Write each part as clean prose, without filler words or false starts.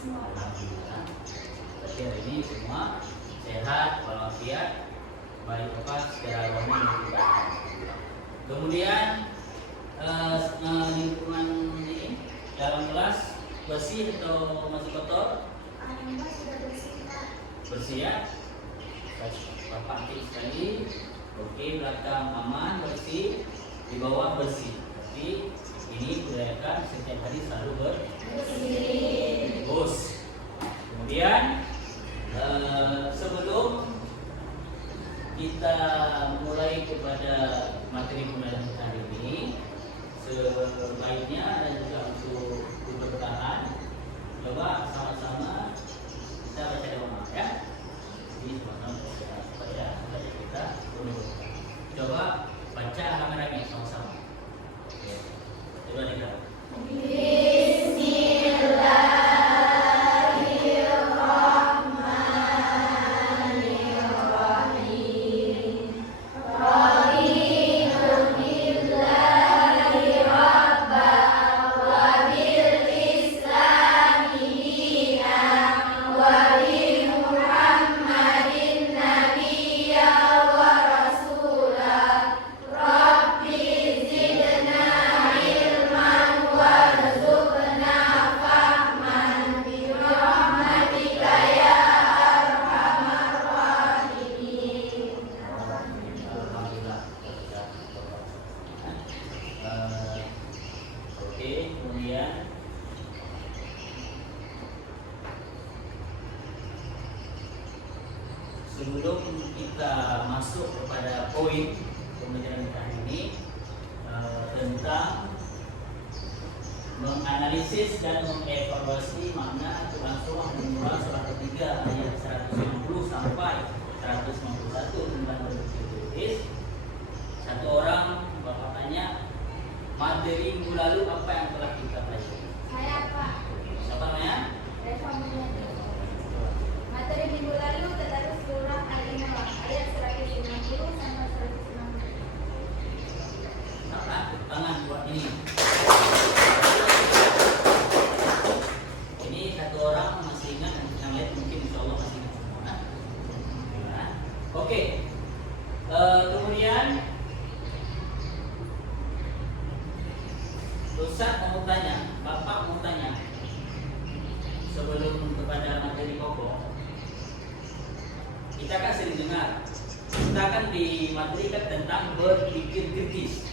Alhamdulillah. Berarti hari ini semua sehat walafiat, baik apa secara rohani maupun batin. Kemudian lingkungan ini dalam kelas bersih atau masih kotor? Sudah bersih, Pak. Bersih ya. Bapak aktif sekali. Oke, belakang aman, bersih, di bawah bersih. Jadi ini budayakan setiap hari selalu bersih. Bagus. Kemudian sebelum kita mulai kepada materi pembelajaran kita hari ini, sebaiknya dan juga untuk bertahan, coba sama-sama kita baca doa ya. Jadi sama-sama supaya kita berdoa. Coba baca rame-rame sama-sama. Oke. Coba dengar. Sebelum kita masuk kepada poin pembelajaran kita hari ini tentang menganalisis dan mengevaluasi makna Quran surah Al-Imran surah ketiga ayat 150 sampai 151 tentang berpikir kritis. Satu orang bapak tanya, materi minggu lalu apa yang telah kita pelajari? Saya, Pak. Siapa namanya? Reva Mulyadi. Materi minggu lalu terdapat surah Al-Imran ayat 190 sampai 190. Tangan buat ini. Ini satu orang masih ingat dan yang lain mungkin insya Allah masih ingat semua. Nah, oke. Kemudian Ustaz mau tanya, Bapak mau tanya sebelum kepada materi pokok. Kita kan sering dengar, kita kan dimaterikan tentang berpikir kritis.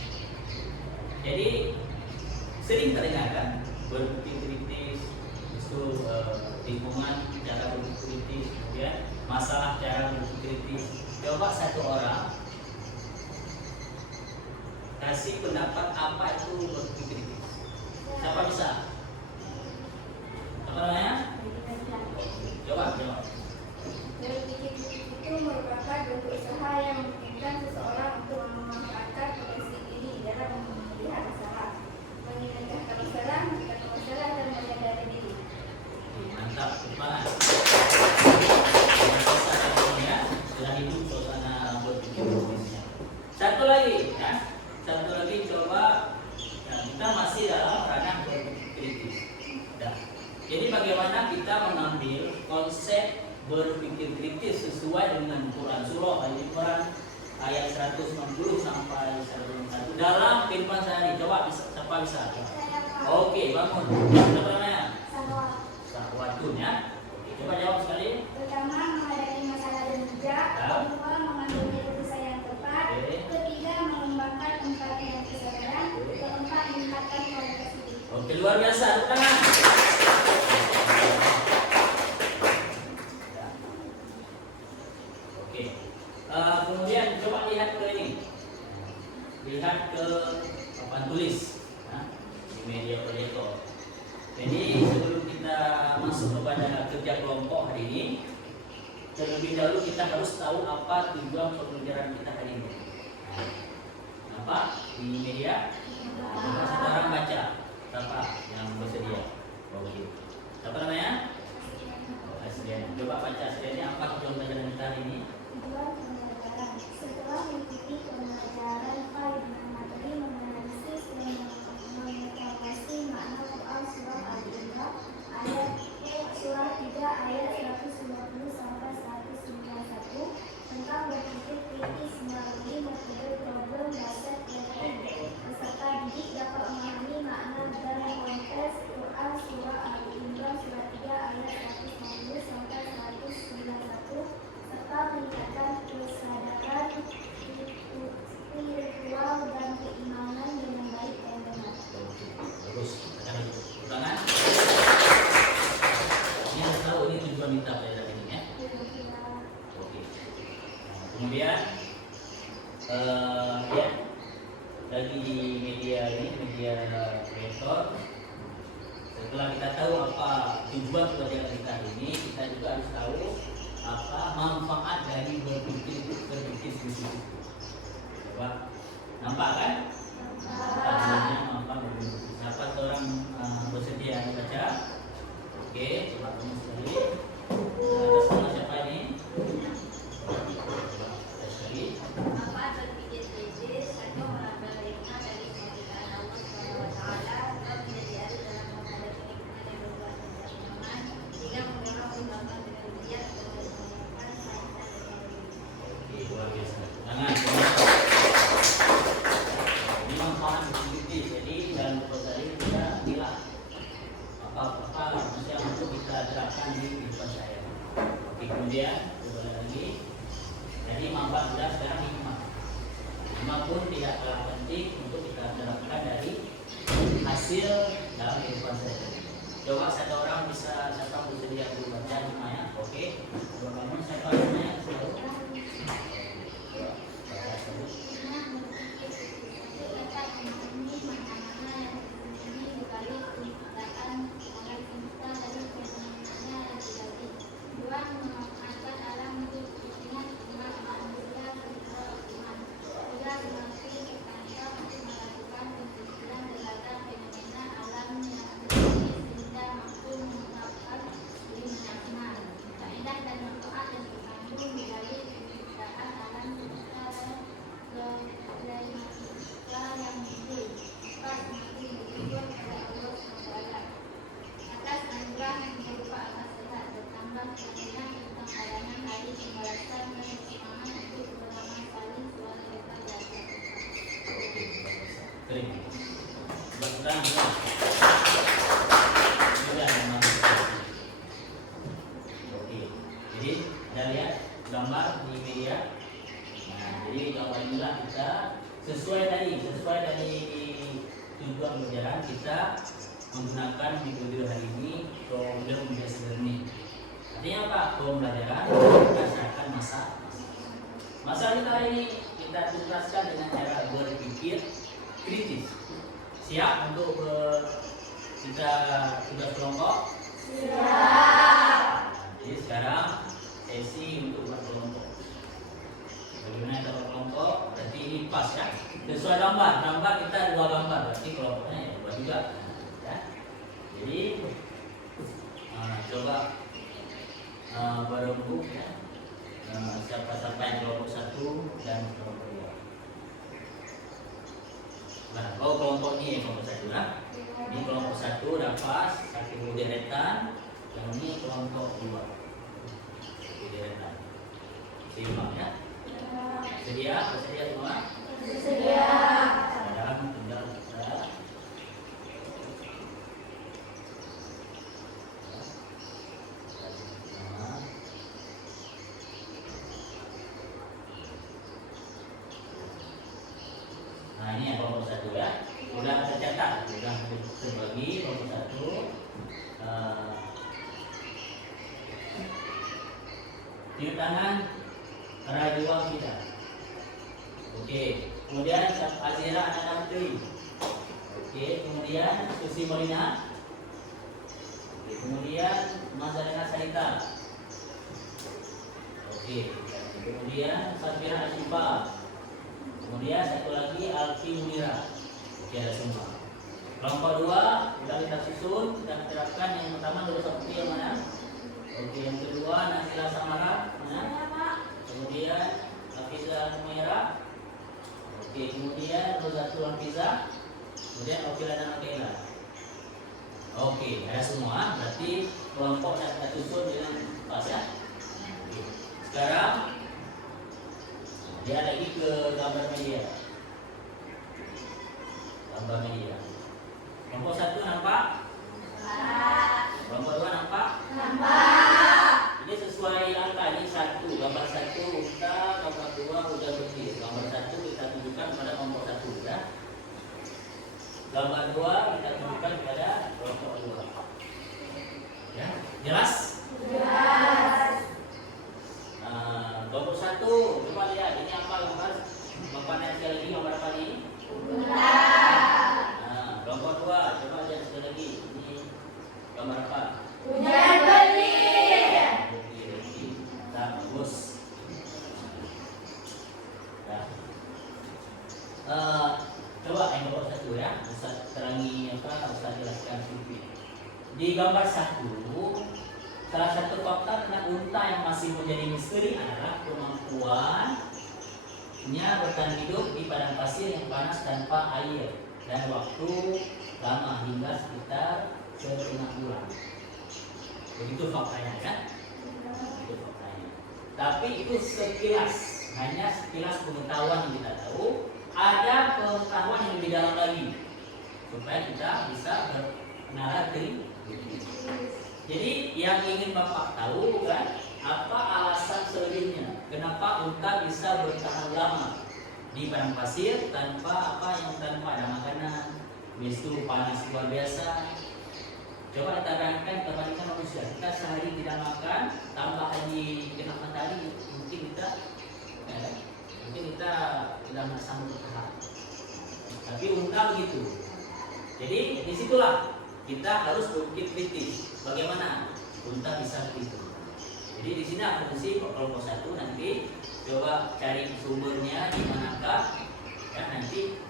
Jadi sering terdengar kan berpikir kritis, itu lingkungan cara berpikir kritis, kemudian masalah cara berpikir kritis. Coba satu orang kasih pendapat apa itu berpikir kritis. Siapa bisa? Apa namanya? Coba. Berpikir kritis itu merupakan bentuk usaha yang memungkinkan seseorang untuk memanfaatkan potensi diri dalam melihat masalah, mengindahkan masalah, mengatakan masalah dan menyadari diri. Mantap, semangat. Sudah hidup suasana berpikir kritisnya. Satu lagi, ya. Satu lagi coba. Nah, kita masih dalam ranah berpikir kritis. Nah, jadi bagaimana kita mengambil konsep berpikir kritis sesuai dengan Quran surah Al-Imran ayat 190 sampai 191 dalam kehidupan sehari. Coba siapa bisa? Oke, bangun. Siapa namanya? Sahwatun ya. Oke, coba jawab sekali. Pertama, menghadapi masalah dan bijak. Kedua, mengambil keputusan yang tepat. Ketiga, mengembangkan empati dan kesadaran. Keempat, meningkatkan kualitas hidup. Oke, luar biasa. Tepuk tangan. Oke. Kemudian coba lihat ke ini. Lihat ke papan tulis di media proyektor. Jadi sebelum kita masuk kepada kerja kelompok hari ini, terlebih dahulu kita harus tahu apa tujuan pembelajaran kita hari ini. Apa di media? Sekarang baca. Siapa yang bersedia? Oke. Siapa namanya? Aslian. Coba baca asliannya apa tujuan pembelajaran kita hari ini? Tujuan pembelajaran. Setelah mengikuti pembelajaran file dengan materi menganalisis dan mengevaluasi makna Quran surah Al-Imran ayat Ya, lagi di media ini, media kreator. Setelah kita tahu apa tujuan pelajaran kita ini, kita juga harus tahu apa manfaat dari berpikir sendiri. Coba nampak kan? Nampak manfaat berpikir. Siapa seorang bersedia membaca? Oke, coba kamu sekali. Atas nama siapa ini? Manfaat berpikir kritis satu mengambil hikmah dari kemuliaan Allah Subhanahu wa taala dan menjadi ahli dalam menghadapi lingkungan yang berubah dan berkembang hingga mendorong pengembangan teknologi dan mengembangkan sains dan teknologi. Oke, luar biasa. Jangan ini manfaat berpikir. Jadi dalam proses ini kita bilang apa yang untuk kita terapkan di kehidupan saya. Oke, kemudian coba lagi. Jadi manfaat sudah sekarang hikmah. Hikmah pun tidak kalah penting untuk kita terapkan dari hasil dalam kehidupan saya. Coba satu orang bisa siapa bersedia untuk baca hikmahnya? Oke. Coba kamu siapa hikmahnya? Oke, jadi kita lihat gambar di media. Nah, jadi gambar inilah kita sesuai dari tujuan pelajaran kita menggunakan video hari ini problem based learning. Artinya apa? Pembelajaran berdasarkan masa kita ini kita tuntaskan dengan cara berpikir kritis. Siap untuk kita tugas kelompok? Siap. Jadi sekarang sesi untuk buat kelompok. Bagaimana cara kelompok? Berarti ini pas ya. Sesuai gambar kita ada 2 gambar. Berarti kelompoknya ya 2 juga. Ya. Jadi coba berembuk ya. Siapa yang kelompok 1 dan kelompok 2. Nah, kalau kelompok ini kelompok 1 lah. Ini kelompok 1 dapat 1 deretan, yang ini kelompok 2. 1 deretan. Seimbang ya. Sedia semua? Sedia. Sekarang tinggal kita nah ini yang kelompok 1 ya. Sudah tercatat, sudah terbagi kelompok 1. Tiup tangan Rajuang kita. Oke, kemudian Azira anak Tri. Oke, kemudian Susi Molina. Oke, kemudian Mazalina Sarita. Oke, kemudian Safira Asyifa. Kemudian satu lagi Alfi Munira. Oke, ada semua. Kelompok 2 sudah kita susun, kita terapkan. Yang pertama Nurul Sabti yang mana? Oke, yang kedua Nasila Samara mana? Kemudian Hafizah Humaira. Oke, kemudian Rozatul Hafizah. Kemudian Okila dan Akila. Oke, ada semua. Berarti kelompok yang kita susun dengan pas ya. Oke. Sekarang dia lagi ke gambar media. Gambar media. Kelompok 1 nampak? Kelompok 2 nampak? Ini sesuai angka, ini 1, gambar 1 kita, gambar 2 udah berdiri. Gambar 1 kita tunjukkan pada kelompok 1 ya. Gambar 2 kita tunjukkan pada kelompok 2. Ya, jelas? Jelas. Kelompok 1 coba lihat ini apa gambar? Eh, coba yang nomor 1 ya, Ustaz terangi Ustaz jelaskan sedikit. Di gambar 1, salah satu fakta tentang unta yang masih menjadi misteri adalah kemampuannya bertahan hidup di padang pasir yang panas tanpa air dan waktu lama hingga sekitar setengah bulan. Begitu faktanya kan? Itu faktanya. Tapi itu sekilas, hanya sekilas pengetahuan yang kita tahu. Ada pengetahuan yang lebih dalam lagi supaya kita bisa bernalar. Jadi yang ingin Bapak tahu kan, apa alasan selebihnya? Kenapa unta bisa bertahan lama di padang pasir tanpa ada makanan, habis itu panas luar biasa. Coba kita bayangkan kebalikan manusia. Kita sehari tidak makan, tambah lagi kena matahari, mungkin kita tidak sanggup bertahan. Tapi unta begitu. Jadi disitulah kita harus berpikir kritis. Bagaimana unta bisa begitu? Jadi di sini fungsi kelompok 1 nanti coba cari sumbernya di manakah, ya nanti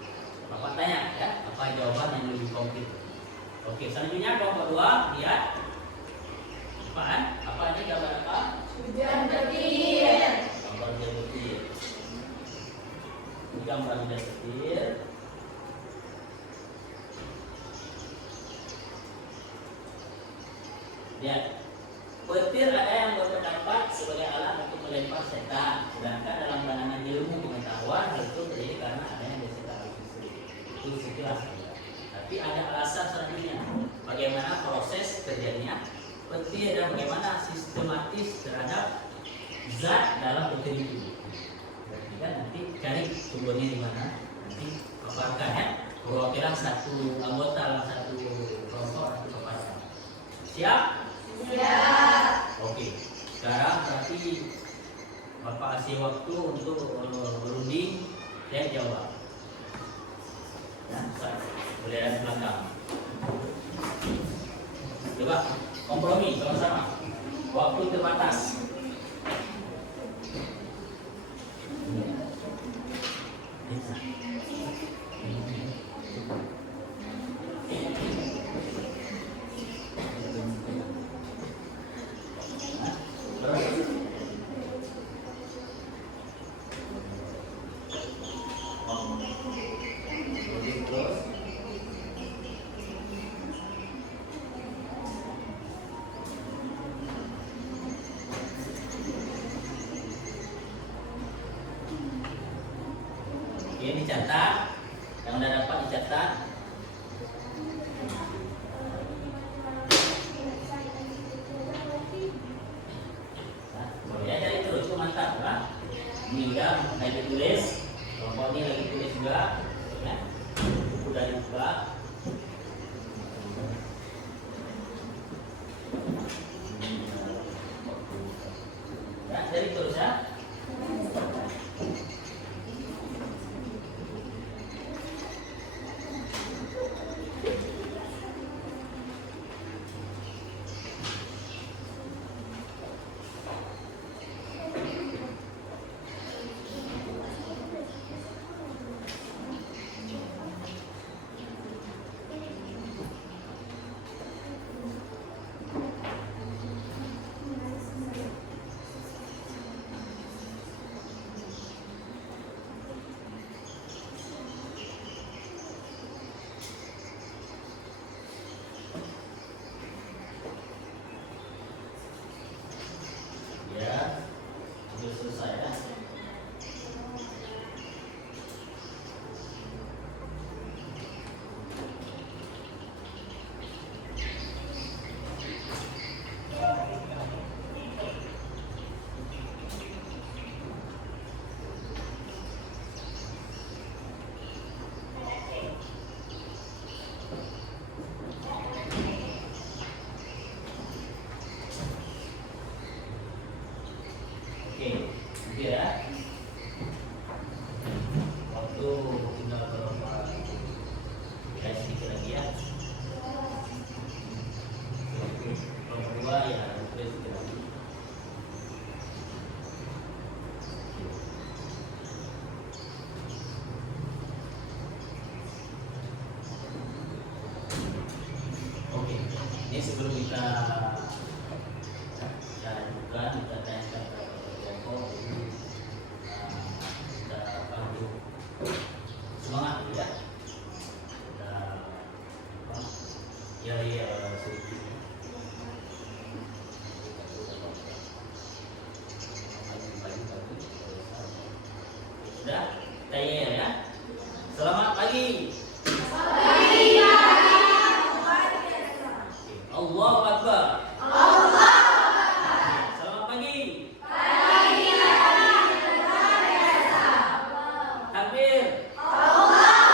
Bapak tanya ya apa jawaban yang lebih konkret. Oke, selanjutnya kelompok 2 lihat apaan? Apa ini gambar apa? Hujan petir. Gambar hujan petir. Ini gambar hujan petir. Lihat, petir ada yang berpendapat sebagai alat untuk melempar setan. Sedangkan dalam pandangan ilmu pengetahuan hal itu terjadi karena adanya gesekan listrik. Itu sekilas. Tapi ada alasan selanjutnya. Bagaimana proses terjadinya petir dan bagaimana sistematis terhadap zat dalam petir itu. Berarti kan nanti cari sumbernya di mana. Nanti paparkan ya. Perwakilan satu anggota dalam satu kelompok nanti paparkan. Siap? Siap. Oke, sekarang berarti Bapak kasih waktu untuk berunding dan jawab. Ya, boleh ada di belakang. Coba kompromi sama-sama. Waktu terbatas. Ini dicatat, yang udah dapat dicatat. Boleh aja itu mantap lah. Ini udah lagi tulis, kelompok ini lagi tulis juga, ya. Udah dibuka. Ya, jadi terus ya. Ya, sudah selesai ya. Oke, ya. Waktu tinggal berapa? Kita sedikit lagi ya. Oke, nomor 2 ya, tulis sedikit lagi. sebelum kita lanjutkan, kita tanyakan ke kelompok, jadi kita bantu semangat ya. Kita ya sedikit. Sudah, tanya ya. Selamat pagi. Allahu Akbar. Selamat pagi. Takbir. Mantap.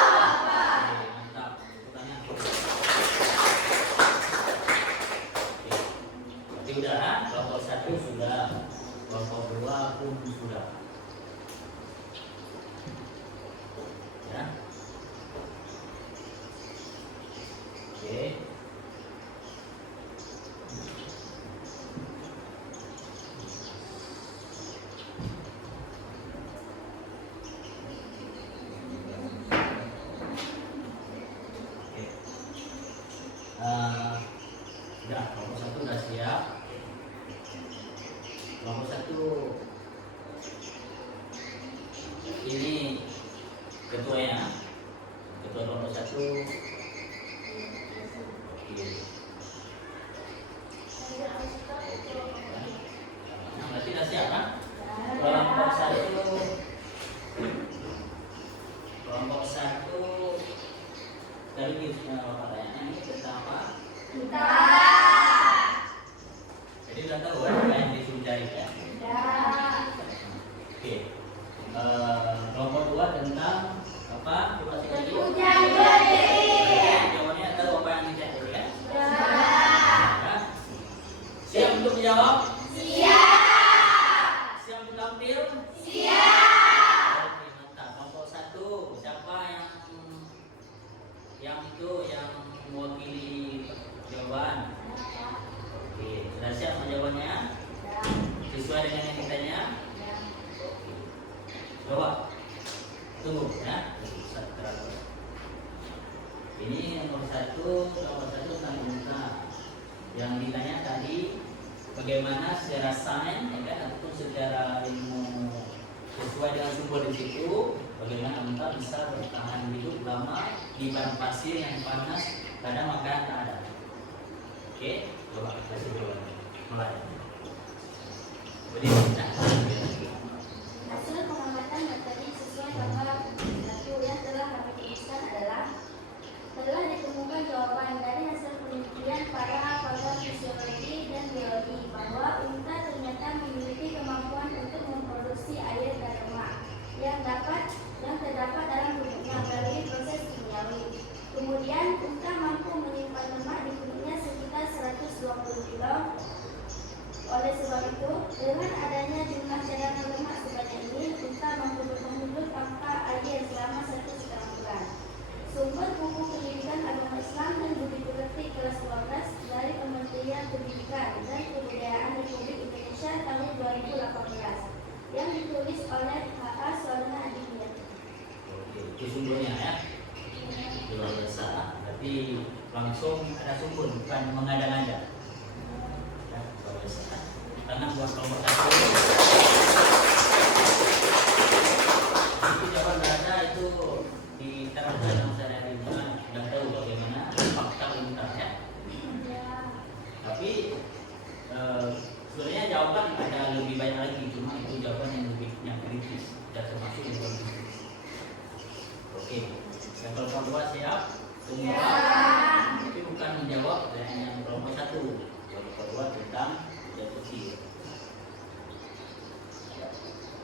Tanya. Berarti udah, kelompok 1 sudah, kelompok 2 pun sudah. Ya. Oke. Udah, kelompok 1 udah siap. Kelompok 1 ini ketuanya, ketua kelompok 1. Oke. Nah, berarti udah siap kan? Kelompok 1 tadi kita pertanyaannya ini tentang apa? Jadi udah tahu kan apa yang disuruh cari kan? Oke. Kelompok 2 tentang apa? Coba sekali lagi. Jawabannya tahu apa yang dicari kan? Ya. Siap untuk menjawab? Siap untuk tampil? Oke, mantap. Kelompok 1 siapa yang itu yang mewakili jawaban? Oke, sudah siap menjawabnya? Sesuai dengan yang ditanya? Coba tunggu ya. Ini nomor 1 tentang unta. Yang ditanya tadi bagaimana secara sains ya kan, ataupun secara ilmu sesuai dengan sumber di situ, bagaimana unta bisa bertahan hidup lama di padang pasir yang panas, kadang makanan tak ada. Oke, coba kasih dulu mulai. Jadi Hasil pengamatan metode sesuai gambar 1 yang telah kami tuliskan adalah telah ditemukan jawaban dari hasil penelitian para pakar fisiologi dan biologi bahwa unta ternyata memiliki kemampuan untuk memproduksi air dan lemak yang terdapat dalam tubuhnya melalui proses kimiawi. Kemudian unta mampu menyimpan lemak di tubuhnya sekitar 120 kilo. Oleh sebab itu, dengan adanya jumlah cadangan lemak sebanyak ini, unta mampu bertahan hidup tanpa air selama 1,5 bulan. Sumber buku pendidikan agama Islam dan budi pekerti kelas 12 dari Kementerian Pendidikan dan Kebudayaan Republik Indonesia tahun 2018 yang ditulis oleh H.A. Soleh Aditya. oke, itu sumbernya ya. Luar biasa. Berarti langsung ada sumber, bukan mengada-ngada. Ya, luar biasa. Karena buat kelompok 1 itu jawaban berada itu diterapkan dalam sehari-harinya, sudah tahu bagaimana fakta untarnya. Tapi sebenarnya jawaban ada lebih banyak lagi, cuma itu jawaban yang kritis dan termasuk yang politis. Oke, kelompok 2 siap? Semua. Tapi bukan menjawab yang kelompok 1. Kelompok 2 tentang kuda kecil.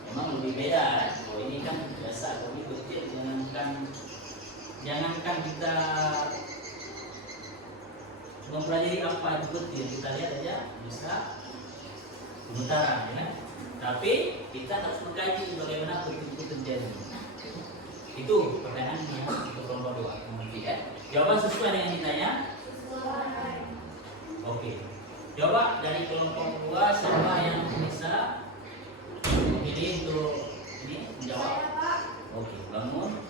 Memang lebih beda. Oh, ini kan biasa, kuda kecil. Jangankan kita mempelajari apa itu kecil, kita lihat aja bisa gemetaran, ya kan? Tapi kita harus mengkaji bagaimana betul-betul terjadi. Itu pertanyaannya untuk kelompok 2. Kemudian jawaban sesuai dengan ditanya. Oke. Coba dari kelompok 2 siapa yang bisa memilih untuk ini menjawab? Oke, bangun.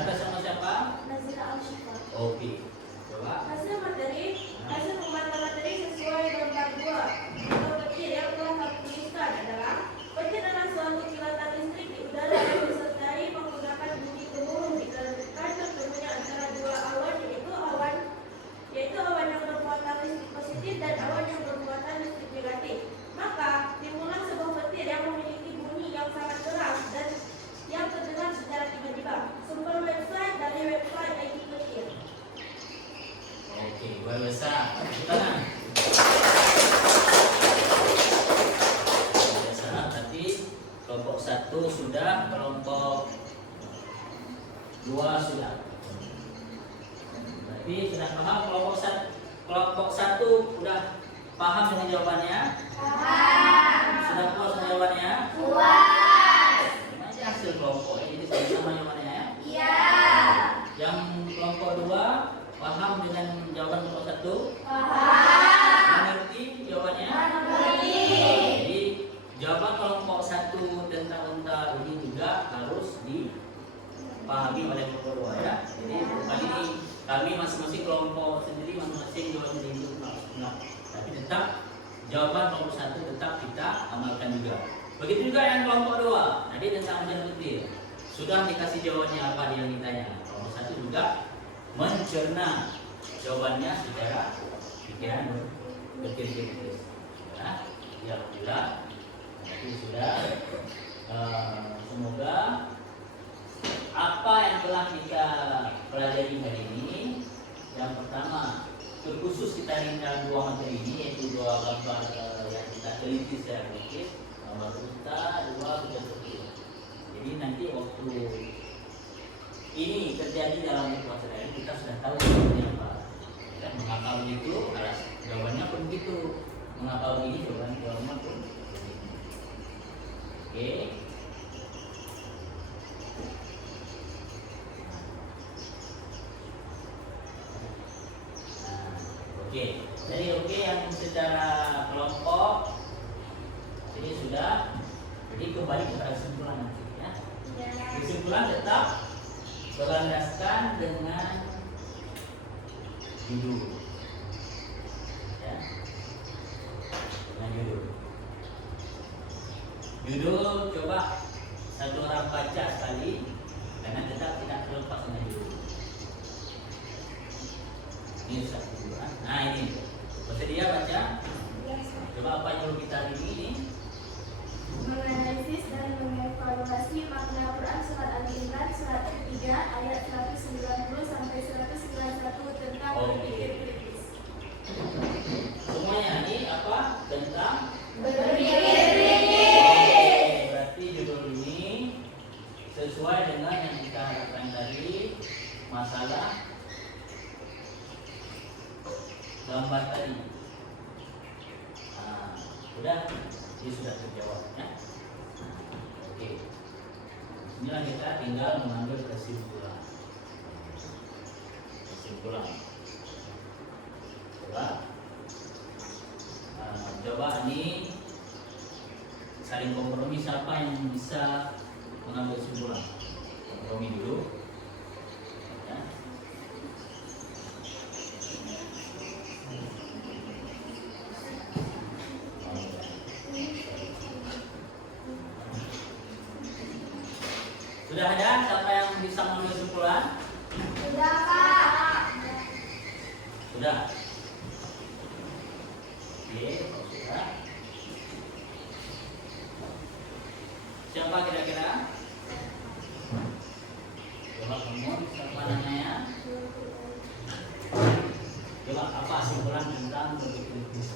Atas sama siapa? Nazila Al-Syifa. Oke. Coba. Hasil materi 2 sudah. Berarti sudah paham kelompok 1 udah paham dengan jawabannya? Paham. Sudah puas dengan jawabannya? Puas. Ini aja hasil kelompok ini sama jawabannya ya. Iya. Yang kelompok 2 paham dengan jawaban kelompok 1? Paham. Mengerti jawabannya? Mengerti. Jadi jawaban kelompok 1 tentang unta ini juga harus dipahami oleh kelompok 2 ya. Jadi kali ini kami masing-masing kelompok sendiri masing-masing jawabannya itu nah, tapi tetap jawaban kelompok 1 tetap kita amalkan juga. Begitu juga yang kelompok 2. Tadi tentang hujan petir. Sudah dikasih jawabannya apa dia mintanya. Kelompok 1 juga mencerna jawabannya secara pikiran berpikir-pikir. Ya, alhamdulillah. Jadi sudah semoga apa yang telah kita pelajari hari ini, yang pertama terkhusus kita ingin dalam 2 materi ini, yaitu 2 gambar yang kita teliti secara kritis, gambar unta, 2 hujan petir. Jadi nanti waktu ini terjadi dalam situasi ini kita sudah tahu jawabannya apa. Ya, mengapa begitu? Jawabannya pun begitu. Mengapa begini? Jawabannya pun begitu. Oke. Oke, jadi yang secara kelompok ini sudah. Jadi kembali kepada kesimpulan nanti ya. Kesimpulan tetap berlandaskan dengan judul ya, dengan judul coba satu orang baca sekali karena tetap tidak terlepas dengan judul. Ini satu dua. Nah ini bersedia baca. Coba apa judul kita hari ini? Menganalisis dan mengevaluasi makna Quran surat Al-Imran surat 3 ayat 190 sampai 191 tentang berpikir kritis. Semuanya ini apa? Tentang Berpikir kritis. Berarti judul ini sesuai dengan yang kita harapkan tadi, masalah gambar tadi. Nah, udah, ini sudah terjawab ya. Oke. Inilah kita tinggal mengambil kesimpulan. Coba ini saling kompromi, siapa yang bisa mengambil kesimpulan. Kompromi dulu ya. Sudah ada siapa yang bisa mengambil kesimpulan? Sudah, Pak. Sudah. Oke, kalau sudah. Siapa kira-kira? Coba kamu, siapa namanya? Coba apa kesimpulan tentang berpikir kritis?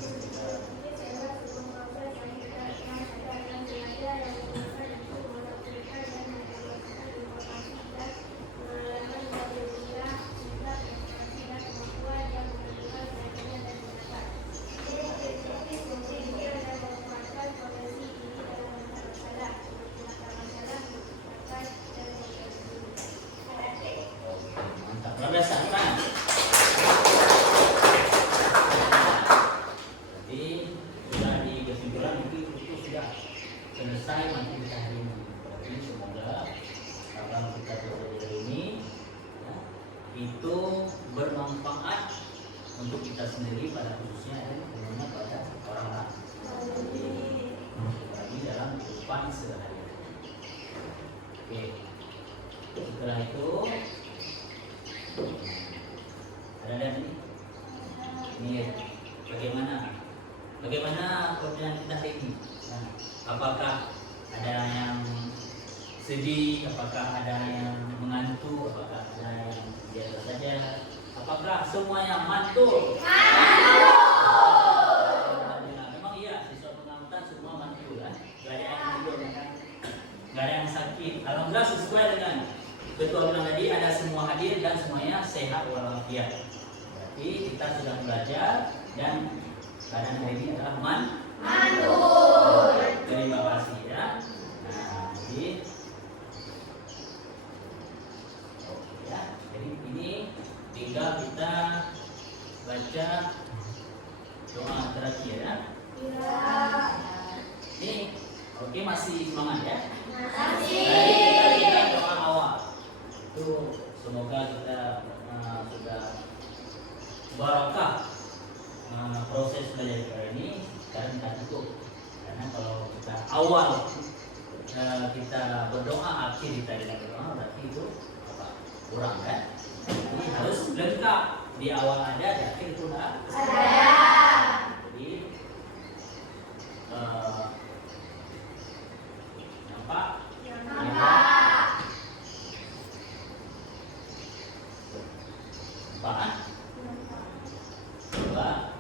Berdasarkan jadi sudah di kesimpulan itu sudah selesai nanti kita hari ini. Jadi semoga apa yang kita pelajari hari ini ya, itu bermanfaat untuk kita sendiri pada khususnya dan umumnya pada orang-orang lagi dalam kehidupan sehari-hari. Oke, setelah itu ada ini bagaimana perbincangan kita hari ini? Nah, apakah ada yang sedih, apakah ada yang mengantuk, apakah ada yang biasa saja, apakah semuanya mantul? Memang iya, siswa pengamatan semua mantul kan? Gak ada yang tidur kan? Gak ada yang sakit. Alhamdulillah sesuai dengan Ketua bilang tadi ada semua hadir dan semuanya sehat walafiat. Berarti kita sudah belajar dan keadaan hari ini adalah mantul. Terima kasih ya. Nah, jadi oke ya. Jadi ini tinggal kita baca doa terakhir ya. Ini oke, masih semangat ya? Tadi kita doa awal itu semoga kita sudah barakah proses belajar kita ini. Sekarang kita cukup, karena kalau kita awal kita berdoa, akhir kita tidak berdoa, berarti itu apa? Kurang kan? Jadi harus lengkap, di awal ada, di akhir itu ada. Jadi nampak? Nampak? Coba.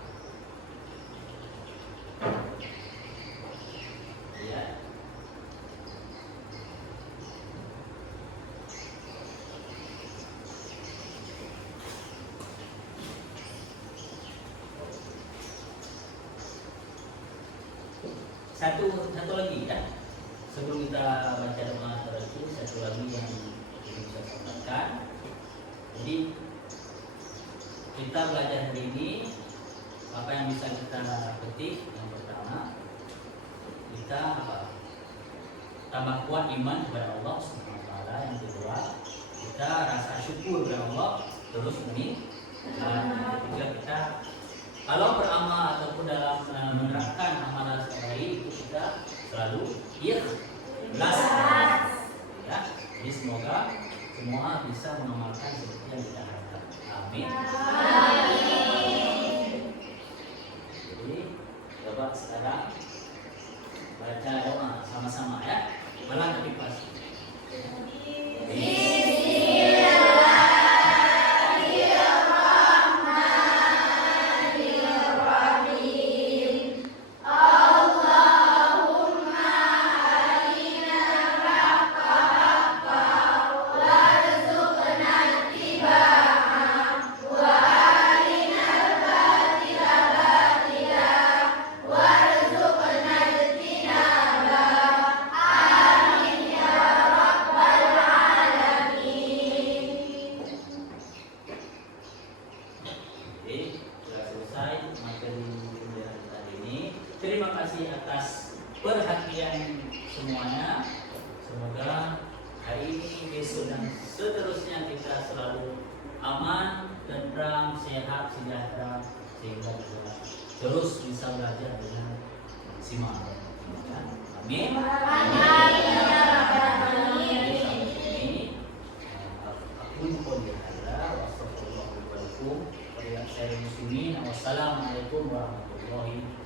Ya. Satu lagi ya. Sebelum kita baca doa terakhir, satu lagi yang ingin saya sampaikan. Jadi kita belajar hari ini, apa yang bisa kita petik? Yang pertama, kita tambah kuat iman kepada Allah Subhanahu wa taala. Yang kedua, kita rasa syukur kepada Allah terus ini. Dan ketiga, kita kalau beramal ataupun dalam menerapkan amalan sehari-hari itu kita selalu ikhlas. Ya, jadi semoga semua bisa mengamalkan seperti yang kita harapkan. Amin. Jadi coba sekarang baca doa sama-sama ya. Malah tapi pasti. Terima kasih atas perhatian semuanya. Semoga hari ini, besok dan seterusnya kita selalu aman, tentram, sehat, sejahtera, sehingga kita terus bisa belajar dengan maksimal. Amin. Wassalamualaikum warahmatullahi wabarakatuh.